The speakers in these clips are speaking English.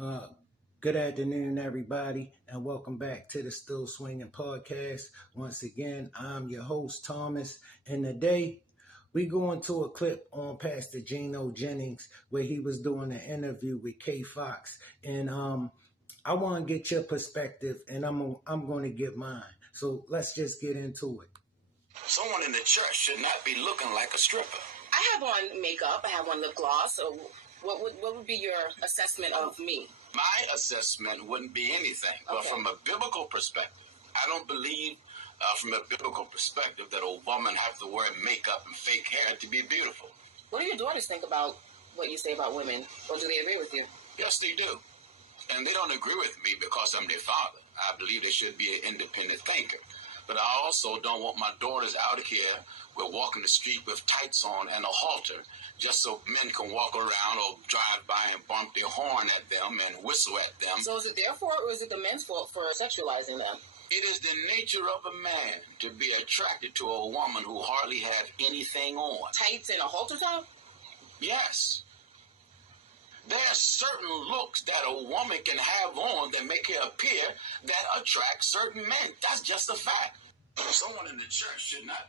Uh, Good afternoon, everybody, and welcome back to the Still Swinging Podcast. Once again, I'm your host, Thomas, and today we go into a clip on Pastor Gino Jennings where he was doing an interview with K Fox, and I want to get your perspective, and I'm going to get mine. So let's just get into it. Someone in the church should not be looking like a stripper. I have on makeup. I have on lip gloss. So what would be your assessment of me? My assessment wouldn't be anything. But from a biblical perspective, I don't believe from a biblical perspective that a woman have to wear makeup and fake hair to be beautiful. What do your daughters think about what you say about women? Or do they agree with you? Yes, they do. And they don't agree with me because I'm their father. I believe they should be an independent thinker. But I also don't want my daughters out here walking the street with tights on and a halter just so men can walk around or drive by and bump their horn at them and whistle at them. So is it their fault or is it the men's fault for sexualizing them? It is the nature of a man to be attracted to a woman who hardly has anything on. Tights and a halter top? Yes. There are certain looks that a woman can have on that make her appear that attract certain men. That's just a fact. Someone in the church should not.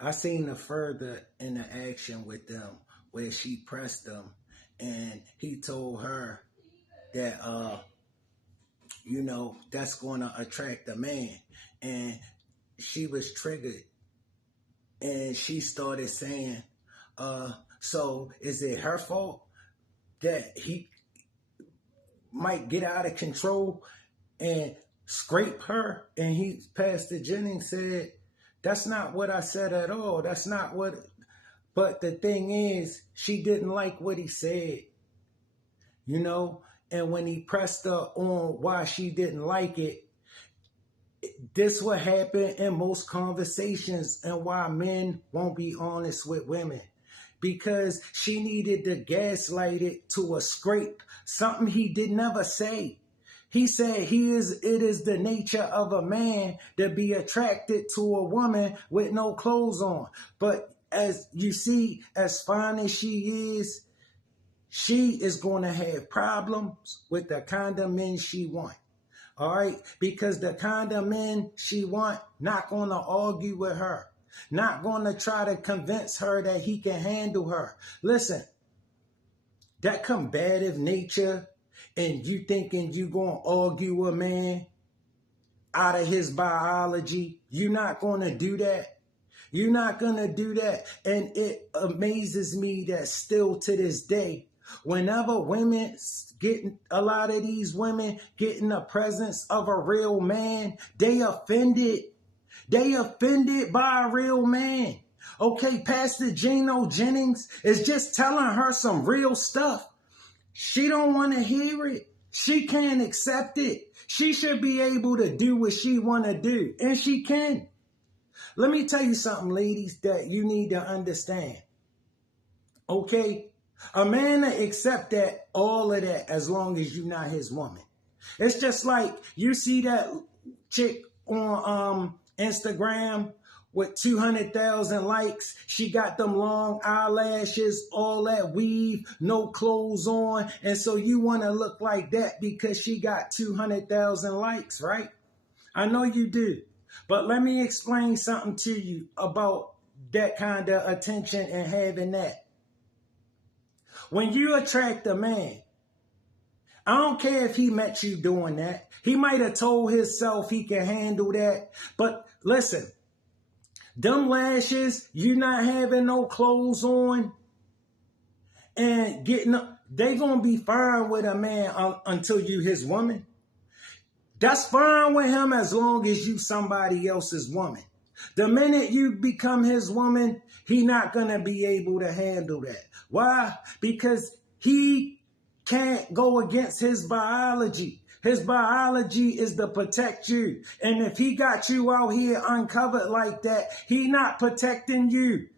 I seen a further interaction with them where she pressed him and he told her that that's gonna attract a man, and she was triggered and she started saying, so is it her fault that he might get out of control and scrape her? And Pastor Jennings said, that's not what I said at all. That's not what, but the thing is, she didn't like what he said, and when he pressed her on why she didn't like it, this would happen in most conversations and why men won't be honest with women. Because she needed to gaslight it to a scrape, something he did never say. He said it is the nature of a man to be attracted to a woman with no clothes on. But as you see, as fine as she is going to have problems with the kind of men she wants. All right? Because the kind of men she wants not going to argue with her. Not going to try to convince her that he can handle her. Listen, that combative nature and you thinking you going to argue a man out of his biology, you're not going to do that. You're not going to do that. And it amazes me that still to this day, whenever a lot of these women get in the presence of a real man, they offended. They offended by a real man. Okay, Pastor Gino Jennings is just telling her some real stuff. She don't want to hear it. She can't accept it. She should be able to do what she want to do, and she can. Let me tell you something, ladies, that you need to understand. Okay? A man will accept all of that as long as you're not his woman. It's just like you see that chick on Instagram with 200,000 likes. She got them long eyelashes, all that weave, no clothes on. And so you want to look like that because she got 200,000 likes, right? I know you do. But let me explain something to you about that kind of attention and having that. When you attract a man, I don't care if he met you doing that. He might have told himself he can handle that. But listen, them lashes, you not having no clothes on and they going to be fine with a man until you his woman. That's fine with him as long as you somebody else's woman. The minute you become his woman, he not going to be able to handle that. Why? Because he can't go against his biology. His biology is to protect you. And if he got you out here uncovered like that, he not protecting you.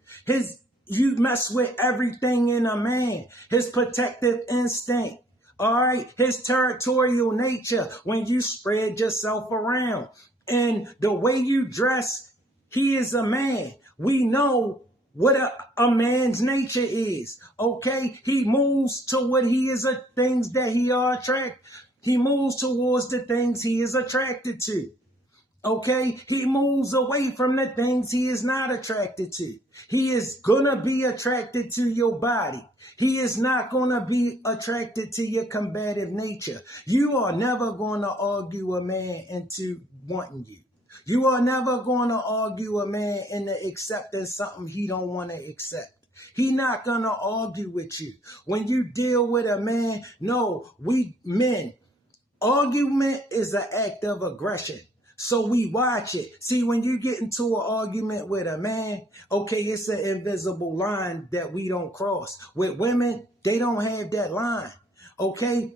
You mess with everything in a man. His protective instinct. All right. His territorial nature when you spread yourself around. And the way you dress, he is a man. We know what a man's nature is. Okay, he moves to what he is, things that he are attracted. He moves towards the things he is attracted to. Okay, he moves away from the things he is not attracted to. He is gonna be attracted to your body. He is not gonna be attracted to your combative nature. You are never gonna argue a man into wanting you. You are never gonna argue a man into accepting something he don't want to accept. He not gonna argue with you. When you deal with a man, no, we men, argument is an act of aggression. So we watch it. See, when you get into an argument with a man, okay, it's an invisible line that we don't cross. With women, they don't have that line. Okay?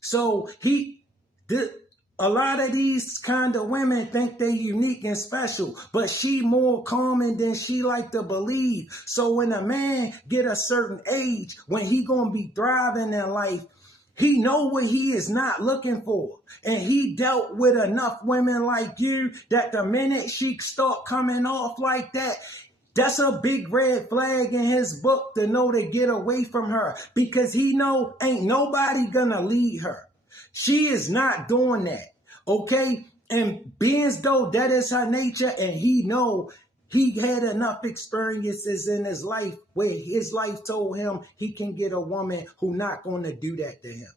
So a lot of these kind of women think they unique and special, but she more common than she like to believe. So when a man get a certain age, when he gonna be thriving in life, he know what he is not looking for. And he dealt with enough women like you that the minute she start coming off like that, that's a big red flag in his book to know to get away from her, because he know ain't nobody gonna lead her. She is not doing that, okay? And being as though that is her nature, and he know he had enough experiences in his life where his life told him he can get a woman who not going to do that to him,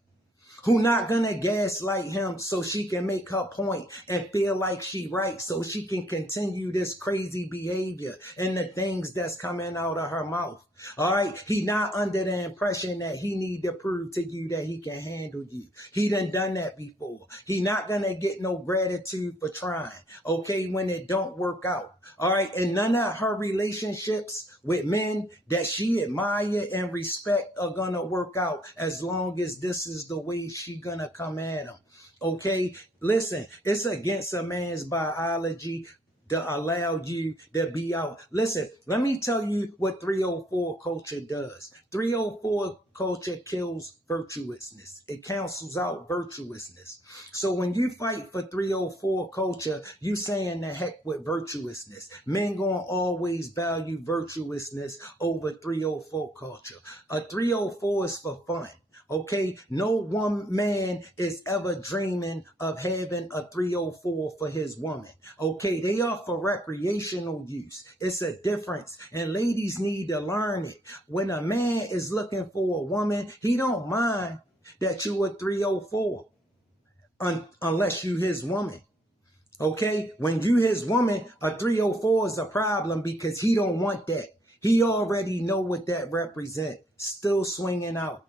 who not going to gaslight him so she can make her point and feel like she right so she can continue this crazy behavior and the things that's coming out of her mouth. All right, he not under the impression that he need to prove to you that he can handle you. He done that before. He not gonna get no gratitude for trying, okay, when it don't work out. All right, and none of her relationships with men that she admire and respect are gonna work out as long as this is the way she gonna come at him. Okay, listen, it's against a man's biology to allow you to be out. Listen, let me tell you what 304 culture does. 304 culture kills virtuousness. It cancels out virtuousness. So when you fight for 304 culture, you saying the heck with virtuousness. Men gonna always value virtuousness over 304 culture. A 304 is for fun. Okay, no one man is ever dreaming of having a 304 for his woman. Okay, they are for recreational use. It's a difference, and ladies need to learn it. When a man is looking for a woman, he don't mind that you a 304 unless you his woman. Okay, when you his woman, a 304 is a problem because he don't want that. He already know what that represents. Still swinging out.